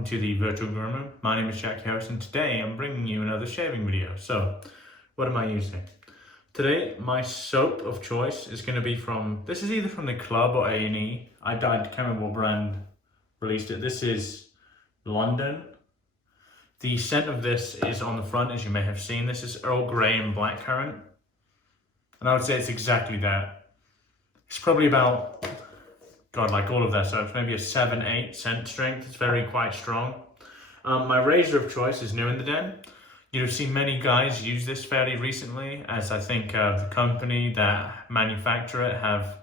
welcome to the Virtual Groomer. My name is Jack, your host, and today I'm bringing you another shaving video. So, what am I using? Today, my soap of choice is going to be this is either from the Club or A&E. I can't remember what brand released it. This is London. The scent of this is on the front, as you may have seen. This is Earl Grey and Blackcurrant. And I would say it's exactly that. It's probably about, like all of their soaps, maybe a 7-8 scent strength. It's quite strong. My razor of choice is New in the Den. You've seen many guys use this fairly recently, as I think the company that manufacture it have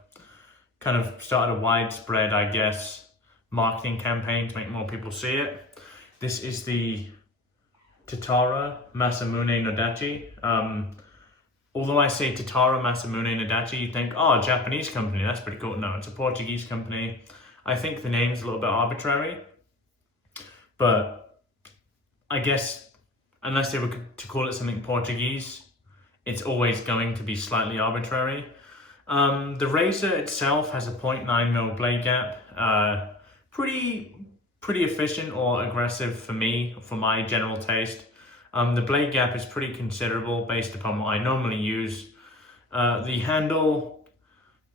kind of started a widespread, I guess, marketing campaign to make more people see it. This is the Tatara Masamune Nodachi. Although I say Tatara Masamune Nodachi, you think, oh, a Japanese company, that's pretty cool. No, it's a Portuguese company. I think the name's a little bit arbitrary, but I guess unless they were to call it something Portuguese, it's always going to be slightly arbitrary. The razor itself has a 0.9mm blade gap. Pretty efficient or aggressive for me, for my general taste. The blade gap is pretty considerable based upon what I normally use. The handle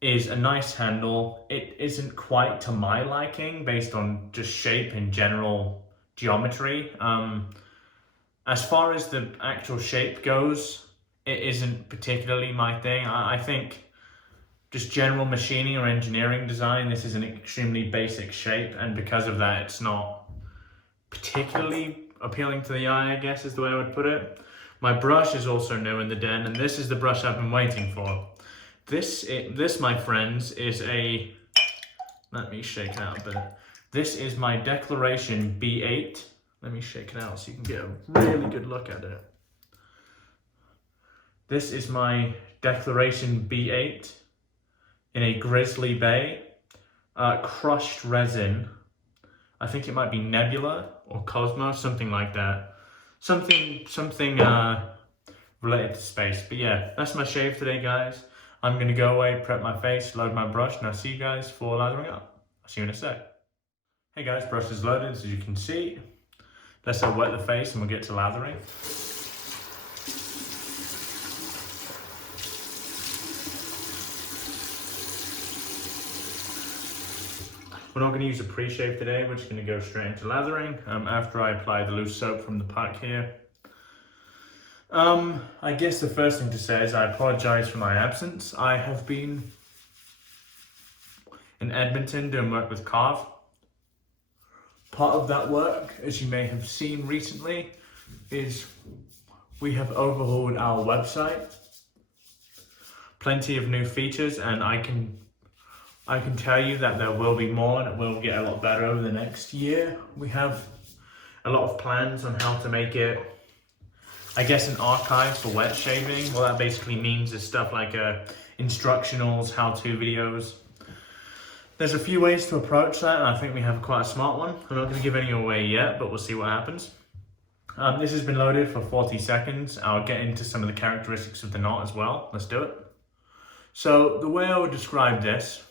is a nice handle. It isn't quite to my liking based on just shape and general geometry. As far as the actual shape goes, it isn't particularly my thing. I think just general machining or engineering design, this is an extremely basic shape, and because of that, it's not particularly appealing to the eye, I guess is the way I would put it. My brush is also New in the Den, and this is the brush I've been waiting for. This, my friends, is a, let me shake it out a bit. This is my Declaration B8. Let me shake it out so you can get a really good look at it. This is my Declaration B8 in a Grizzly Bay, crushed resin. I think it might be Nebula or Cosmos, something like that. Something related to space. But yeah, that's my shave today, guys. I'm gonna go away, prep my face, load my brush, and I'll see you guys for lathering up. I'll see you in a sec. Hey guys, brush is loaded, as you can see. Let's wet the face and we'll get to lathering. We're not going to use a pre-shave today, we're just going to go straight into lathering after I apply the loose soap from the pack here. I guess the first thing to say is I apologize for my absence. I have been in Edmonton doing work with Carve. Part of that work, as you may have seen recently, is we have overhauled our website. Plenty of new features, and I can tell you that there will be more, and it will get a lot better over the next year. We have a lot of plans on how to make it, I guess, an archive for wet shaving. What that basically means is stuff like instructionals, how-to videos. There's a few ways to approach that, and I think we have quite a smart one. I'm not going to give any away yet, but we'll see what happens. This has been loaded for 40 seconds. I'll get into some of the characteristics of the knot as well. Let's do it. So the way I would describe this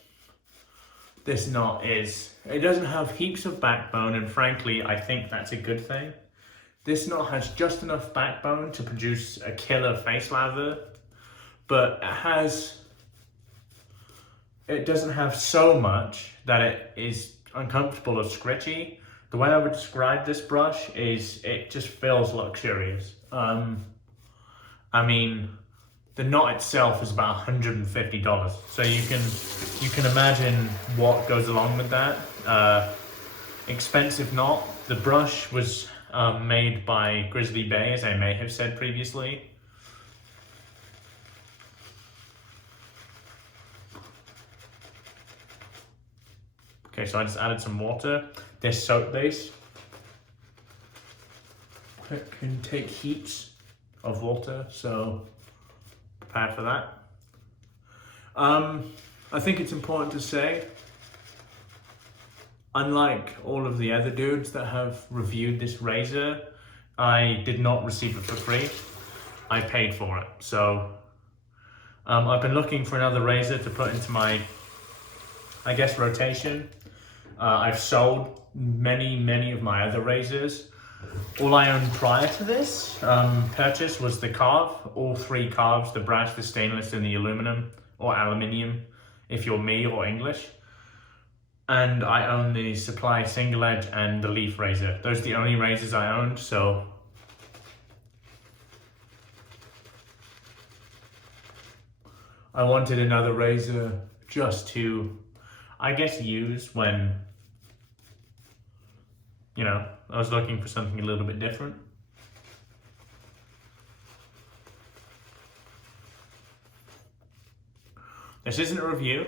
knot is, it doesn't have heaps of backbone, and frankly, I think that's a good thing. This knot has just enough backbone to produce a killer face lather, but it doesn't have so much that it is uncomfortable or scratchy. The way I would describe this brush is it just feels luxurious. I mean, the knot itself is about $150, so you can imagine what goes along with that. Expensive knot. The brush was made by Grizzly Bay, as I may have said previously. Okay, so I just added some water. This soap base, it can take heaps of water, so prepare for that. I think it's important to say, unlike all of the other dudes that have reviewed this razor, I did not receive it for free. I paid for it. So I've been looking for another razor to put into my, I guess, rotation. I've sold many of my other razors. All I owned prior to this purchase was the carve, all three carves, the brass, the stainless, and the aluminum, or aluminium, if you're me or English. And I own the Supply single edge and the leaf razor. Those are the only razors I owned, so I wanted another razor just to, I guess, use when, you know, I was looking for something a little bit different. This isn't a review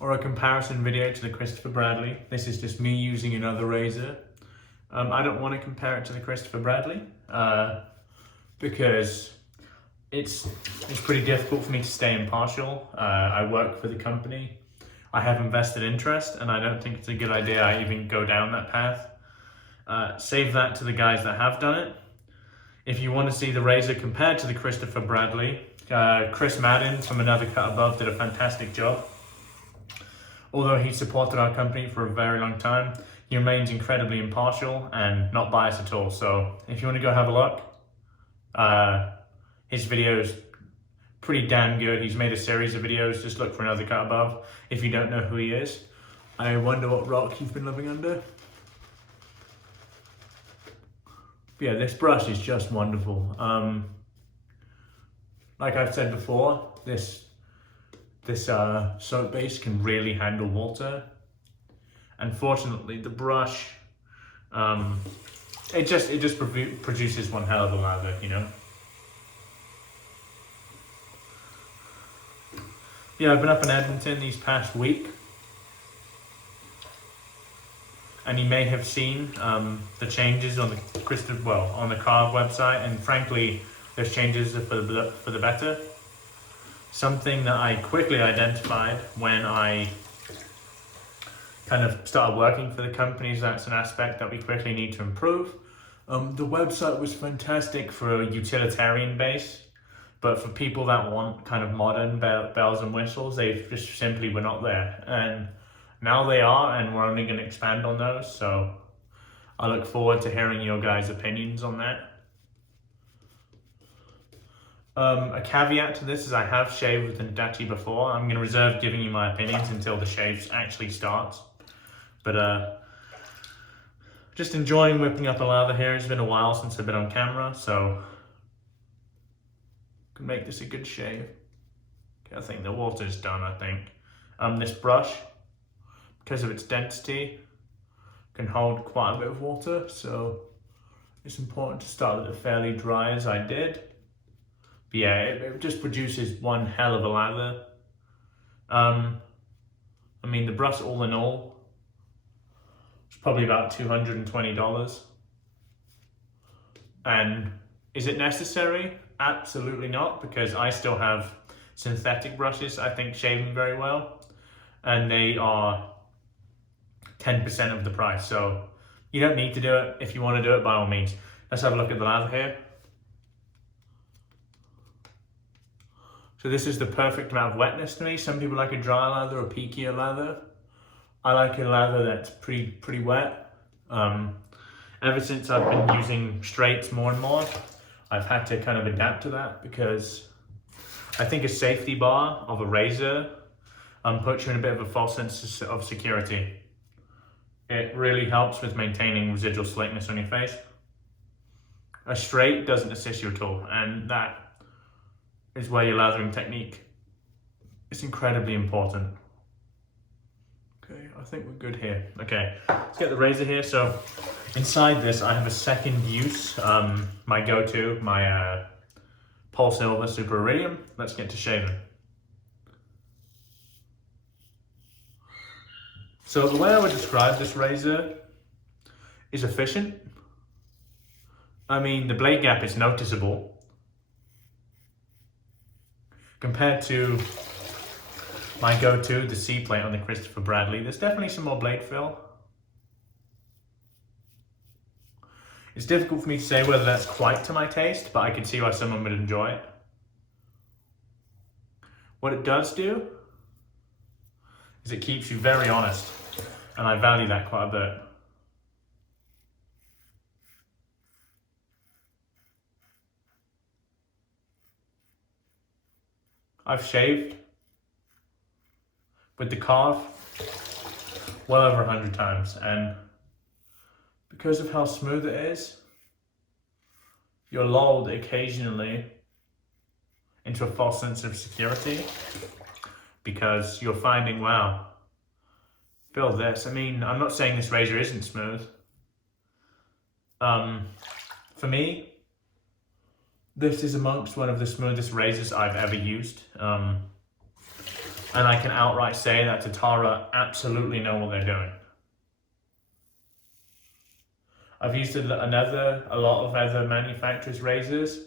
or a comparison video to the Christopher Bradley. This is just me using another razor. I don't want to compare it to the Christopher Bradley because it's pretty difficult for me to stay impartial. I work for the company. I have invested interest, and I don't think it's a good idea I even go down that path. Save that to the guys that have done it. If you want to see the razor compared to the Christopher Bradley, Chris Madden from Another Cut Above did a fantastic job. Although he supported our company for a very long time, he remains incredibly impartial and not biased at all. So if you want to go have a look, his video is pretty damn good. He's made a series of videos. Just look for Another Cut Above if you don't know who he is. I wonder what rock you've been living under. But yeah, this brush is just wonderful. Like I've said before, this soap base can really handle water. Unfortunately, the brush, it just produces one hell of a lather, you know. Yeah, I've been up in Edmonton these past week, and you may have seen the changes on the on the Carve website, and frankly, those changes are for the better. Something that I quickly identified when I kind of started working for the companies, that's an aspect that we quickly need to improve. The website was fantastic for a utilitarian base, but for people that want kind of modern bells and whistles, they just simply were not there. And now they are, and we're only going to expand on those. So I look forward to hearing your guys' opinions on that. A caveat to this is I have shaved with the Nodachi before. I'm going to reserve giving you my opinions until the shave actually starts. But just enjoying whipping up a lather here. It's been a while since I've been on camera, so can make this a good shave. Okay, I think the water's done, I think. This brush, because of its density, can hold quite a bit of water, so it's important to start with it fairly dry as I did. But yeah, it just produces one hell of a lather. I mean, the brush all in all, it's probably about $220. And is it necessary? Absolutely not, because I still have synthetic brushes I think shaving very well, and they are 10% of the price. So you don't need to do it. If you want to do it, by all means. Let's have a look at the lather here. So this is the perfect amount of wetness to me. Some people like a dry lather or peakier lather. I like a lather that's pretty wet. Ever since I've been using straights more and more, I've had to kind of adapt to that, because I think a safety bar of a razor puts you in a bit of a false sense of security. It really helps with maintaining residual slickness on your face. A straight doesn't assist you at all, and that is where your lathering technique is incredibly important. Okay, I think we're good here. Okay, let's get the razor here. So inside this, I have a second use, my go-to, my Polsilver Super Iridium. Let's get to shaving. So the way I would describe this razor is efficient. I mean, the blade gap is noticeable compared to my go-to, the C-plate on the Christopher Bradley. There's definitely some more blade fill. It's difficult for me to say whether that's quite to my taste, but I can see why someone would enjoy it. What it does do is it keeps you very honest, and I value that quite a bit. I've shaved with the carve well over 100 times, and because of how smooth it is, you're lulled occasionally into a false sense of security because you're finding, wow, feel this. I mean, I'm not saying this razor isn't smooth. For me, this is amongst one of the smoothest razors I've ever used. And I can outright say that Tatara absolutely know what they're doing. I've used a lot of other manufacturers' razors,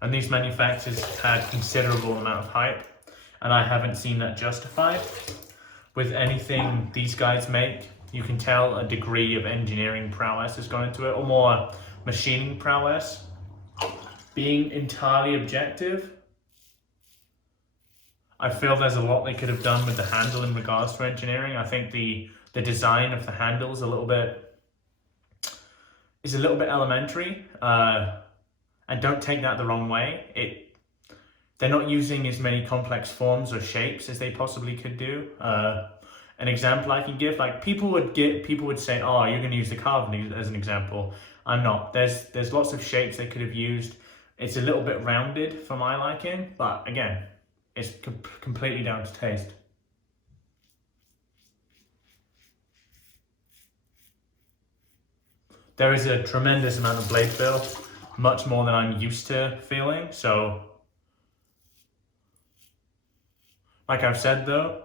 and these manufacturers had considerable amount of hype, and I haven't seen that justified. With anything these guys make, you can tell a degree of engineering prowess has gone into it, or more machining prowess. Being entirely objective, I feel there's a lot they could have done with the handle in regards to engineering. I think the design of the handle is a little bit elementary, and don't take that the wrong way. They're not using as many complex forms or shapes as they possibly could do. An example I can give, like people would say, "Oh, you're going to use the carve as an example." I'm not. There's lots of shapes they could have used. It's a little bit rounded for my liking, but again, it's completely down to taste. There is a tremendous amount of blade fill, much more than I'm used to feeling. So, like I've said though,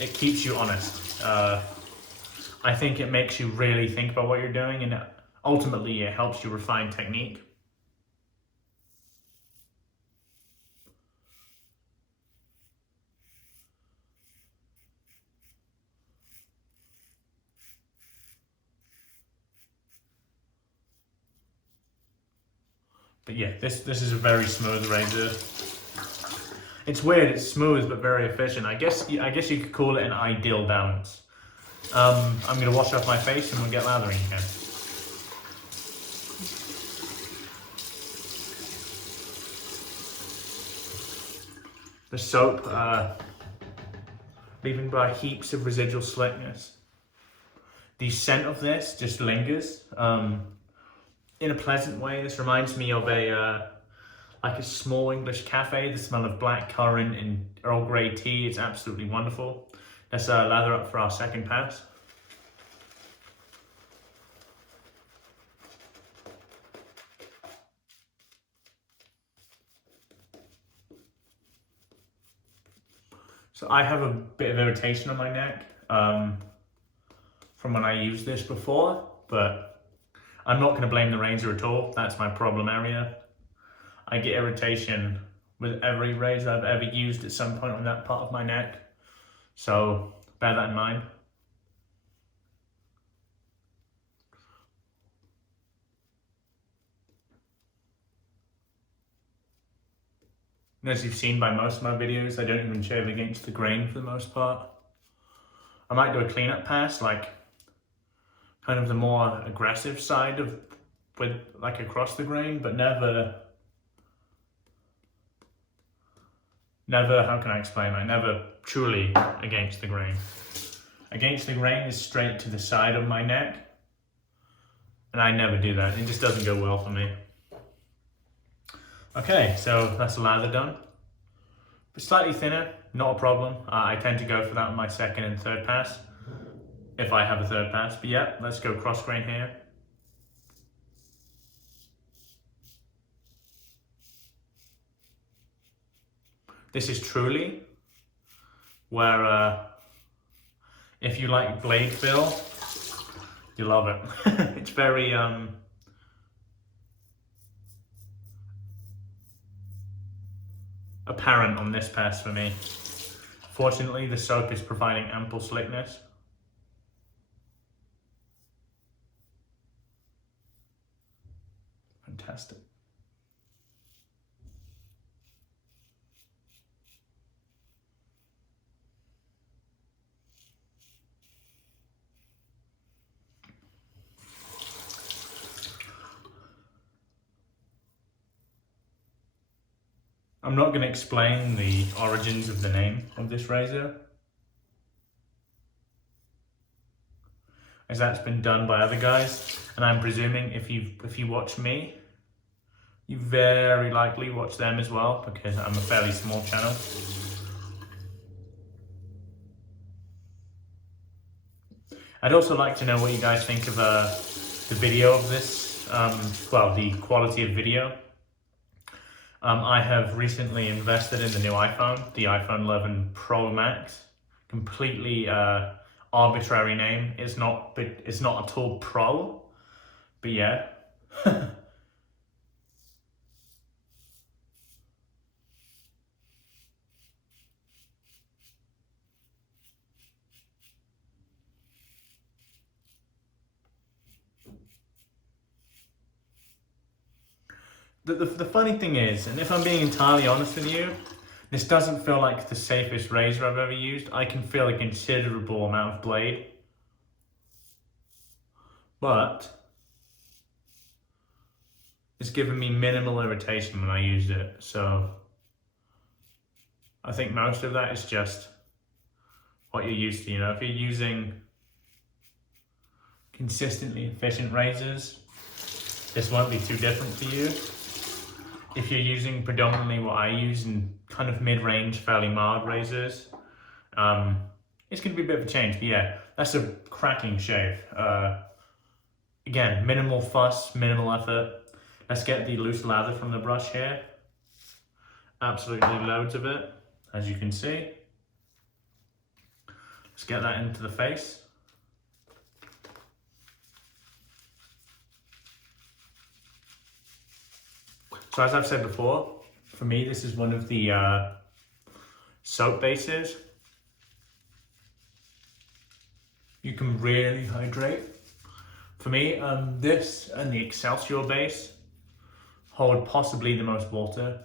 it keeps you honest. I think it makes you really think about what you're doing, and ultimately it helps you refine technique. But yeah, this is a very smooth razor. It's weird, it's smooth but very efficient. I guess you could call it an ideal balance. I'm gonna wash off my face and we'll get lathering again. The soap, leaving by heaps of residual slickness. The scent of this just lingers. In a pleasant way. This reminds me of like a small English cafe. The smell of black currant and Earl Grey tea. It's absolutely wonderful. Let's lather up for our second pass. So I have a bit of irritation on my neck from when I used this before, but I'm not going to blame the razor at all. That's my problem area. I get irritation with every razor I've ever used at some point on that part of my neck. So bear that in mind. And as you've seen by most of my videos, I don't even shave against the grain for the most part. I might do a cleanup pass, like kind of the more aggressive side of with like across the grain, but never, how can I explain that? Never truly against the grain. Against the grain is straight to the side of my neck, and I never do that. It just doesn't go well for me. Okay, so that's the lather done. But slightly thinner, not a problem. I tend to go for that on my second and third pass, if I have a third pass. But yeah, let's go cross grain here. This is truly where, if you like blade fill, you love it. It's very, apparent on this pass for me. Fortunately, the soap is providing ample slickness. Fantastic. I'm not going to explain the origins of the name of this razor, as that's been done by other guys, and I'm presuming if you watch me, you very likely watch them as well, because I'm a fairly small channel. I'd also like to know what you guys think of the video of this, well, the quality of video. I have recently invested in the new iPhone, the iPhone 11 Pro Max. Completely arbitrary name. It's not at all Pro, but yeah. The funny thing is, and if I'm being entirely honest with you, this doesn't feel like the safest razor I've ever used. I can feel a considerable amount of blade, but it's given me minimal irritation when I used it. So I think most of that is just what you're used to. You know, if you're using consistently efficient razors, this won't be too different for you. If you're using predominantly what I use in kind of mid-range, fairly mild razors, it's going to be a bit of a change. But yeah, that's a cracking shave. Again, minimal fuss, minimal effort. Let's get the loose lather from the brush here. Absolutely loads of it, as you can see. Let's get that into the face. So as I've said before, for me this is one of the soap bases. You can really hydrate. For me, this and the Excelsior base hold possibly the most water.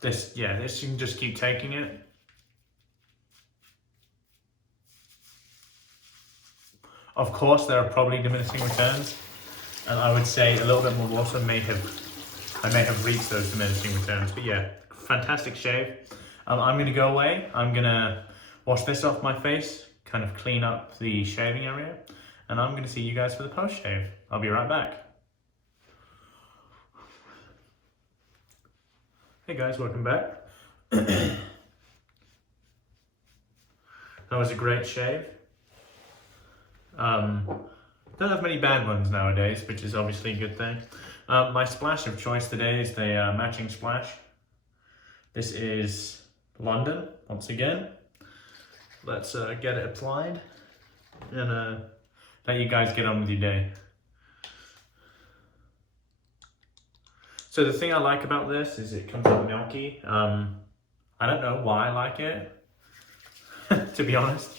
This you can just keep taking it. Of course, there are probably diminishing returns, and I would say a little bit more water I may have reached those diminishing returns. But yeah, fantastic shave. I'm gonna go away. I'm gonna wash this off my face, kind of clean up the shaving area, and I'm gonna see you guys for the post shave. I'll be right back. Hey guys, welcome back. That was a great shave. Don't have many bad ones nowadays, which is obviously a good thing. My splash of choice today is the matching splash. This is London, once again. Let's get it applied and let you guys get on with your day. So the thing I like about this is it comes out milky. I don't know why I like it, to be honest.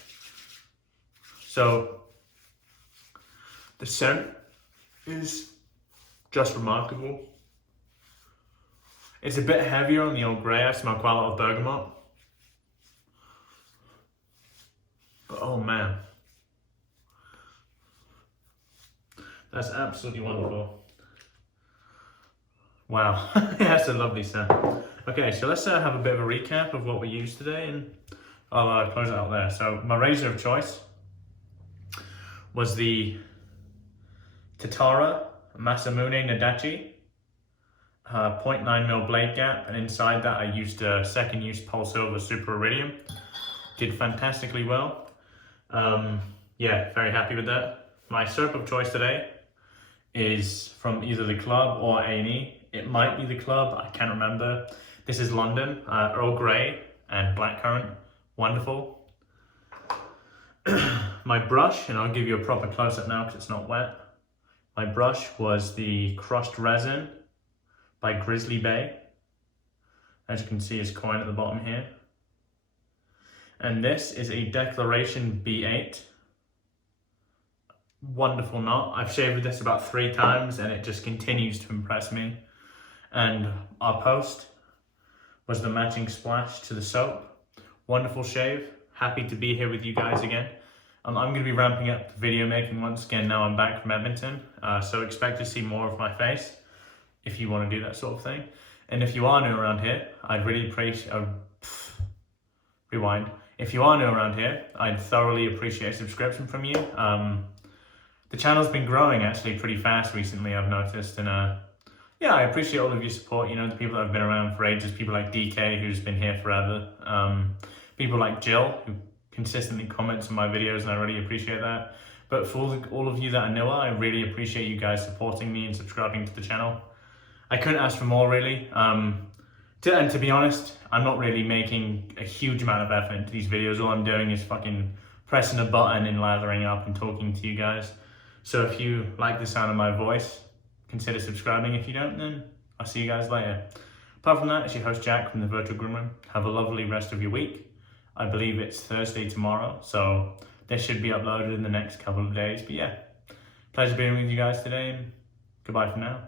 So the scent is just remarkable. It's a bit heavier on the Old Grey. I smell quite a lot of bergamot. But oh man, that's absolutely wonderful. Wow, that's a lovely scent. Okay, so let's have a bit of a recap of what we used today, and I'll close it out there. So my razor of choice was the Tatara Masamune Nodachi, 0.9mm blade gap, and inside that I used a second use Polsilver Super Iridium. Did fantastically well. Yeah, very happy with that. My soap of choice today is from either the Club or A&E. It might be the Club, I can't remember. This is London, Earl Grey and Blackcurrant, wonderful. My brush, and I'll give you a proper close-up now because it's not wet. My brush was the Crushed Resin by Grizzly Bay. As you can see, his coin at the bottom here. And this is a Declaration B8. Wonderful knot. I've shaved with this about 3 times and it just continues to impress me. And our post was the matching splash to the soap. Wonderful shave. Happy to be here with you guys again. I'm going to be ramping up video making once again now I'm back from Edmonton. So expect to see more of my face. if you want to do that sort of thing. And if you are new around here, I'd really appreciate, rewind. If you are new around here, I'd thoroughly appreciate a subscription from you. The channel's been growing actually pretty fast recently, I've noticed, and yeah, I appreciate all of your support. You know, the people that have been around for ages, people like DK, who's been here forever, people like Jill, who consistently comments on my videos, and I really appreciate that. But for all of you that are newer, I really appreciate you guys supporting me and subscribing to the channel. I couldn't ask for more, really. And to be honest, I'm not really making a huge amount of effort into these videos. All I'm doing is fucking pressing a button and lathering up and talking to you guys. So if you like the sound of my voice, consider subscribing. If you don't, then I'll see you guys later. Apart from that, it's your host Jack from the Virtual Groom Room. Have a lovely rest of your week. I believe it's Thursday tomorrow, so this should be uploaded in the next couple of days. But yeah, pleasure being with you guys today, and goodbye for now.